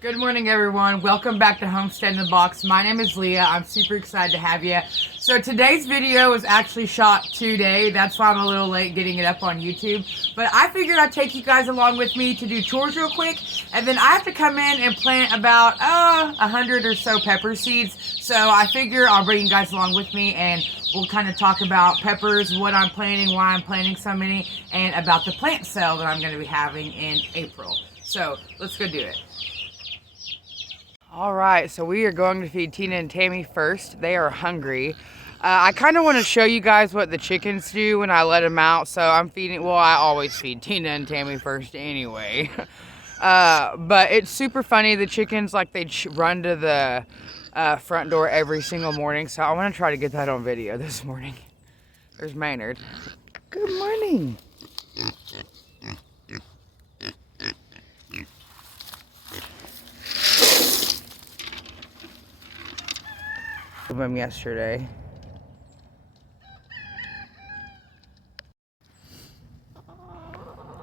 Good morning, everyone. Welcome back to Homestead in the Box. My name is Leah. I'm super excited to have you. So today's video was actually shot today. That's why I'm a little late getting it up on YouTube. But I figured I'd take you guys along with me to do chores real quick. And then I have to come in and plant about 100 or so pepper seeds. So I figure I'll bring you guys along with me and we'll kind of talk about peppers, what I'm planting, why I'm planting so many, and about the plant sale that I'm going to be having in April. So let's go do it. All right, so we are going to feed Tina and Tammy first. They are hungry. I kind of want to show you guys what the chickens do when I let them out. So I'm feeding, well, I always feed Tina and Tammy first anyway. But it's super funny. The chickens, like, they run to the front door every single morning. So I want to try to get that on video this morning. There's Maynard. Good morning. Them yesterday.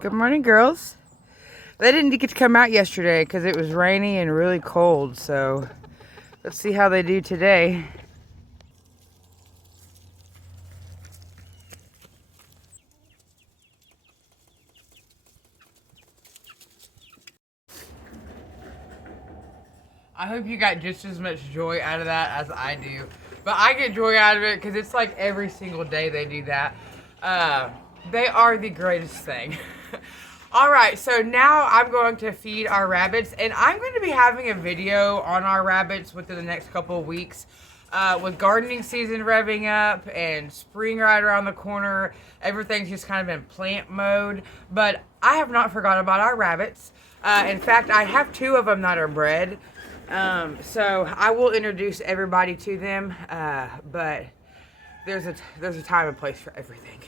Good morning, girls. They didn't get to come out yesterday because it was rainy and really cold, so let's see how they do today. I hope you got just as much joy out of that as I do. But I get joy out of it because it's like every single day they do that. They are the greatest thing. Alright, so now I'm going to feed our rabbits. And I'm going to be having a video on our rabbits within the next couple of weeks. With gardening season revving up and spring right around the corner. Everything's just kind of in plant mode. But I have not forgot about our rabbits. In fact, I have 2 of them that are bred. So I will introduce everybody to them, but there's a time and place for everything.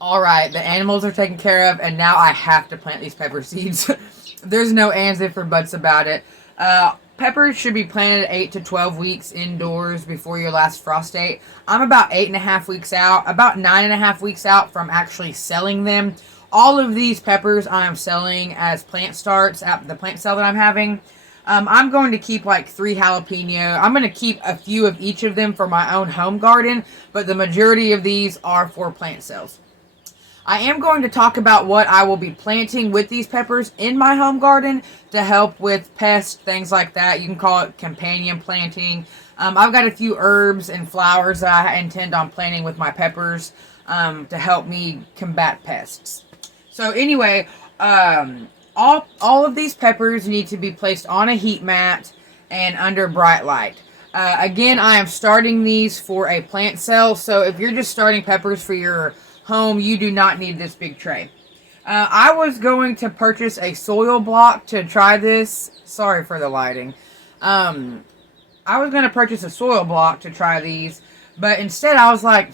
Alright, the animals are taken care of, and now I have to plant these pepper seeds. There's no ands, ifs, or buts about it. Peppers should be planted 8 to 12 weeks indoors before your last frost date. I'm about 8.5 weeks out, about 9.5 weeks out from actually selling them. All of these peppers I am selling as plant starts at the plant sale that I'm having. I'm going to keep like 3 jalapeno. I'm going to keep a few of each of them for my own home garden, but the majority of these are for plant sales. I am going to talk about what I will be planting with these peppers in my home garden to help with pests, things like that. You can call it companion planting. I've got a few herbs and flowers that I intend on planting with my peppers to help me combat pests. So anyway, all of these peppers need to be placed on a heat mat and under bright light. Again, I am starting these for a plant sale, so if you're just starting peppers for your home, you do not need this big tray. I was going to purchase a soil block to try this. Sorry for the lighting. I was going to purchase a soil block to try these, but instead I was like,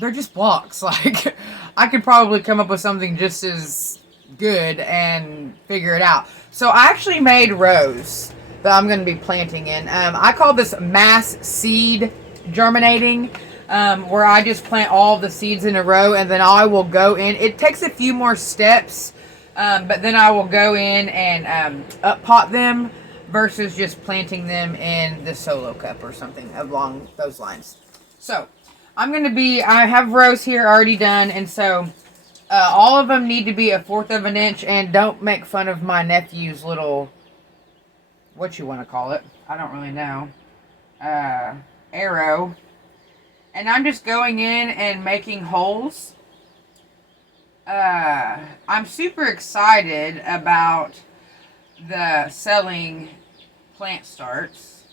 they're just blocks. Like, I could probably come up with something just as good and figure it out. So I actually made rows that I'm going to be planting in. I call this mass seed germinating. Where I just plant all the seeds in a row and then I will go in. It takes a few more steps, but then I will go in and up pot them versus just planting them in the solo cup or something along those lines. So I have rows here already done, and so all of them need to be 1/4 of an inch, and don't make fun of my nephew's little, what you want to call it, I don't really know, arrow. And I'm just going in and making holes. I'm super excited about the selling plant starts.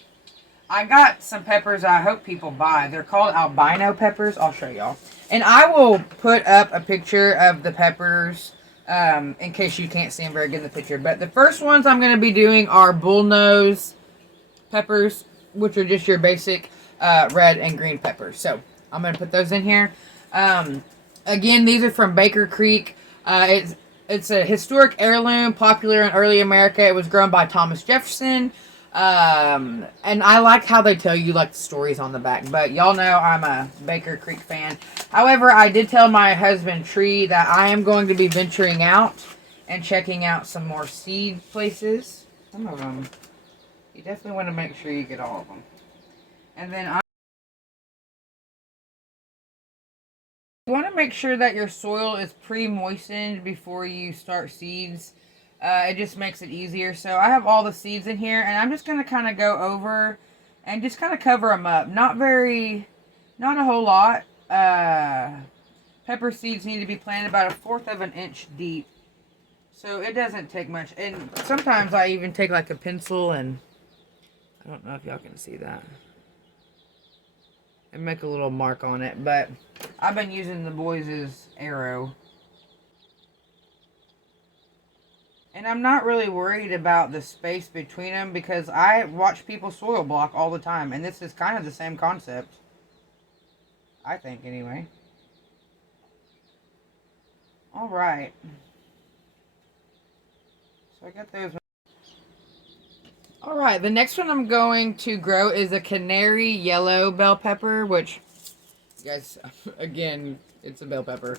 I got some peppers I hope people buy. They're called albino peppers. I'll show y'all. And I will put up a picture of the peppers in case you can't see them very good in the picture. But the first ones I'm going to be doing are bullnose peppers, which are just your basic red and green peppers. So I'm going to put those in here. Again, these are from Baker Creek. It's a historic heirloom, popular in early America. It was grown by Thomas Jefferson. And I like how they tell you like the stories on the back. But y'all know I'm a Baker Creek fan. However, I did tell my husband Tree that I am going to be venturing out and checking out some more seed places. Some of them, you definitely want to make sure you get all of them. And then you want to make sure that your soil is pre-moistened before you start seeds. It just makes it easier. So I have all the seeds in here, and I'm just going to kind of go over and just kind of cover them up. Not a whole lot. Pepper seeds need to be planted about 1/4 of an inch deep. So it doesn't take much. And sometimes I even take like a pencil, and I don't know if y'all can see that, and make a little mark on it. But I've been using the boys' arrow. And I'm not really worried about the space between them because I watch people soil block all the time. And this is kind of the same concept. I think, anyway. Alright. So I got those. Alright, the next one I'm going to grow is a canary yellow bell pepper, which, you guys, again, it's a bell pepper.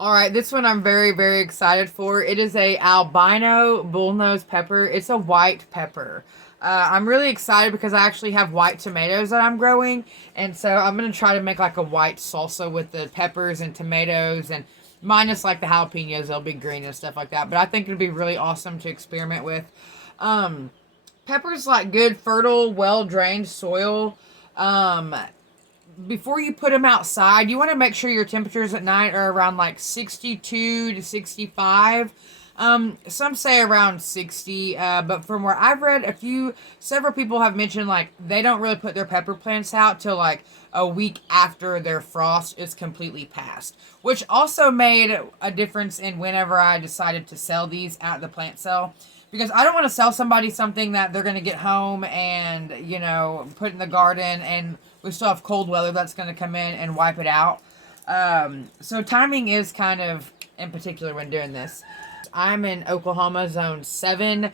Alright, this one I'm very, very excited for. It is a albino bullnose pepper. It's a white pepper. I'm really excited because I actually have white tomatoes that I'm growing. And so I'm going to try to make like a white salsa with the peppers and tomatoes, and minus like the jalapenos. They'll be green and stuff like that. But I think it'd be really awesome to experiment with. Peppers like good, fertile, well-drained soil. Before you put them outside, you want to make sure your temperatures at night are around like 62 to 65. Some say around 60, but from where I've read, several people have mentioned like they don't really put their pepper plants out till like a week after their frost is completely passed, which also made a difference in whenever I decided to sell these at the plant sale. Because I don't want to sell somebody something that they're going to get home and, you know, put in the garden, and we still have cold weather that's going to come in and wipe it out. So timing is kind of in particular when doing this. I'm in Oklahoma, zone 7.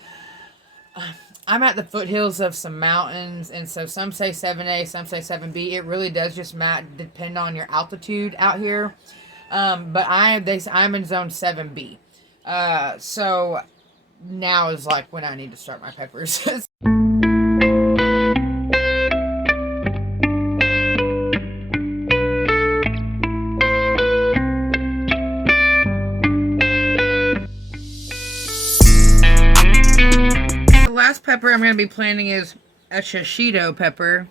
I'm at the foothills of some mountains, and so some say 7A, some say 7B. It really does just depend on your altitude out here. But I'm in zone 7B. So now is like when I need to start my peppers. The last pepper I'm going to be planting is a shishito pepper.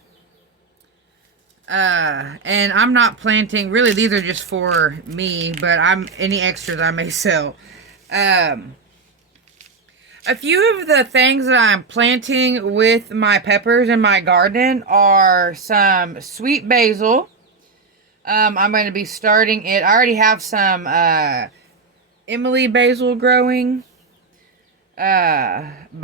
And I'm not planting, really these are just for me, but any extras I may sell. A few of the things that I'm planting with my peppers in my garden are some sweet basil. I'm going to be starting it. I already have some Emily basil growing. But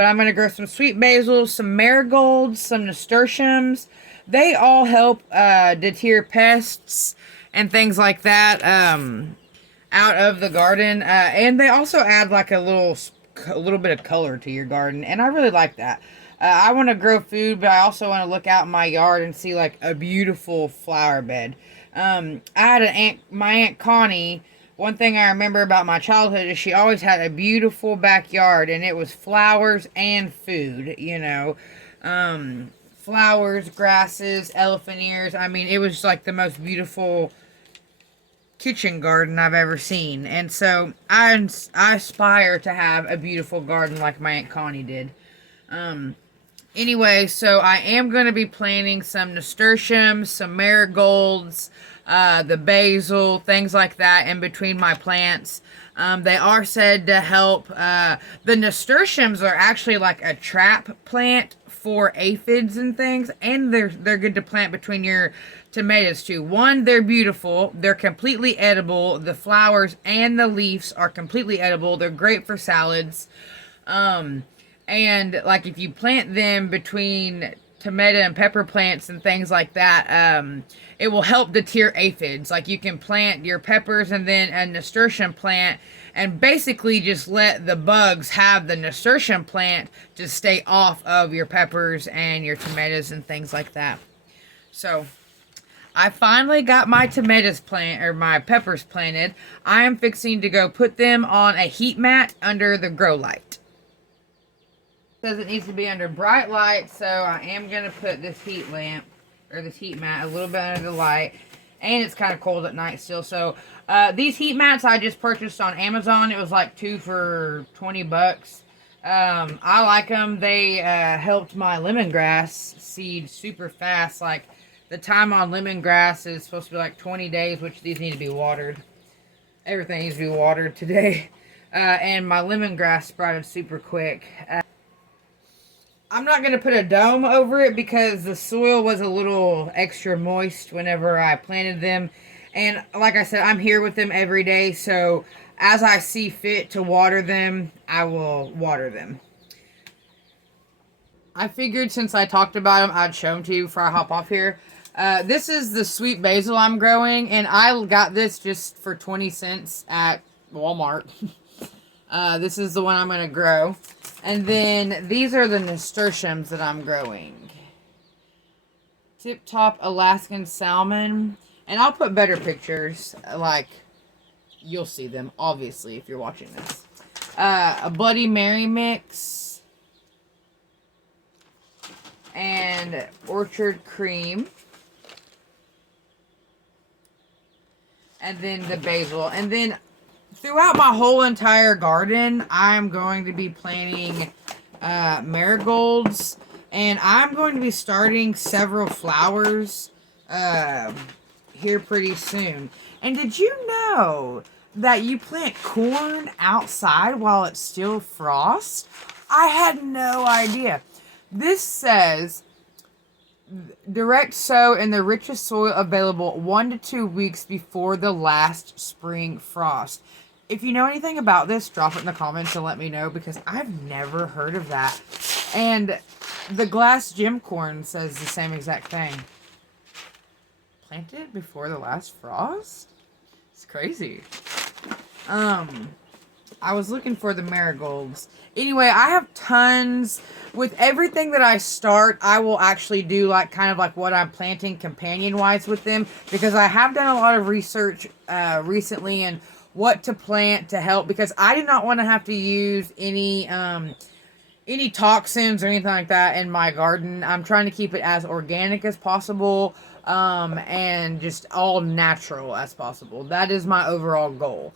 I'm going to grow some sweet basil, some marigolds, some nasturtiums. They all help deter pests and things like that out of the garden. And they also add like a little bit of color to your garden, and I really like that. I want to grow food, but I also want to look out in my yard and see like a beautiful flower bed. I had my Aunt Connie. One thing I remember about my childhood is she always had a beautiful backyard, and it was flowers and food, you know. Flowers, grasses, elephant ears. I mean, it was like the most beautiful kitchen garden I've ever seen. And so I aspire to have a beautiful garden like my Aunt Connie did. Anyway, so I am going to be planting some nasturtiums, some marigolds, the basil, things like that in between my plants. They are said to help. The nasturtiums are actually like a trap plant for aphids and things, and they're good to plant between your tomatoes too. One, they're beautiful. They're completely edible. The flowers and the leaves are completely edible. They're great for salads. And like if you plant them between tomato and pepper plants and things like that, it will help deter aphids. Like, you can plant your peppers and then a nasturtium plant and basically just let the bugs have the nasturtium plant to stay off of your peppers and your tomatoes and things like that. So I finally got my my peppers planted. I am fixing to go put them on a heat mat under the grow light. It says it needs to be under bright light, so I am going to put this heat mat a little bit under the light. And it's kind of cold at night still. So these heat mats I just purchased on Amazon. It was like 2 for $20. I like them. They helped my lemongrass seed super fast. Like, the time on lemongrass is supposed to be like 20 days, which these need to be watered. Everything needs to be watered today. And my lemongrass sprouted super quick. I'm not going to put a dome over it because the soil was a little extra moist whenever I planted them. And like I said, I'm here with them every day. So as I see fit to water them, I will water them. I figured since I talked about them, I'd show them to you before I hop off here. This is the sweet basil I'm growing, and I got this just for 20 cents at Walmart. This is the one I'm going to grow. And then these are the nasturtiums that I'm growing. Tip Top Alaskan Salmon. And I'll put better pictures, like, you'll see them, obviously, if you're watching this. A Bloody Mary mix. And Orchard Cream. And then the basil. And then throughout my whole entire garden, I'm going to be planting marigolds. And I'm going to be starting several flowers here pretty soon. And did you know that you plant corn outside while it's still frost? I had no idea. This says direct sow in the richest soil available 1 to 2 weeks before the last spring frost. If you know anything about this, drop it in the comments and let me know, because I've never heard of that. And the glass gem corn says the same exact thing. Planted before the last frost? It's crazy. I was looking for the marigolds. Anyway, I have tons. With everything that I start, I will actually do like kind of like what I'm planting companion-wise with them, because I have done a lot of research recently and what to plant to help, because I do not want to have to use any toxins or anything like that in my garden. I'm trying to keep it as organic as possible, and just all natural as possible. That is my overall goal.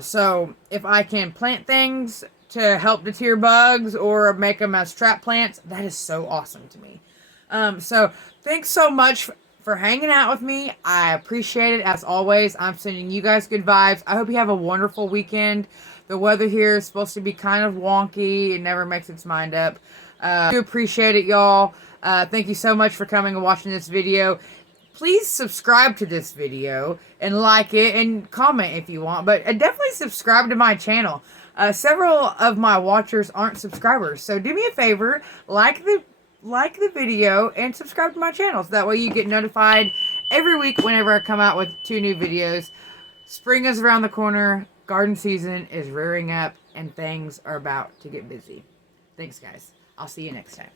So if I can plant things to help deter bugs or make them as trap plants, that is so awesome to me. So thanks so much for hanging out with me. I appreciate it as always. I'm sending you guys good vibes. I hope you have a wonderful weekend. The weather here is supposed to be kind of wonky. It never makes its mind up. I do appreciate it, y'all. Thank you so much for coming and watching this video. Please subscribe to this video and like it and comment if you want. But definitely subscribe to my channel. Several of my watchers aren't subscribers. So do me a favor, like the video and subscribe to my channel. So that way you get notified every week whenever I come out with 2 new videos. Spring is around the corner. Garden season is rearing up. And things are about to get busy. Thanks, guys. I'll see you next time.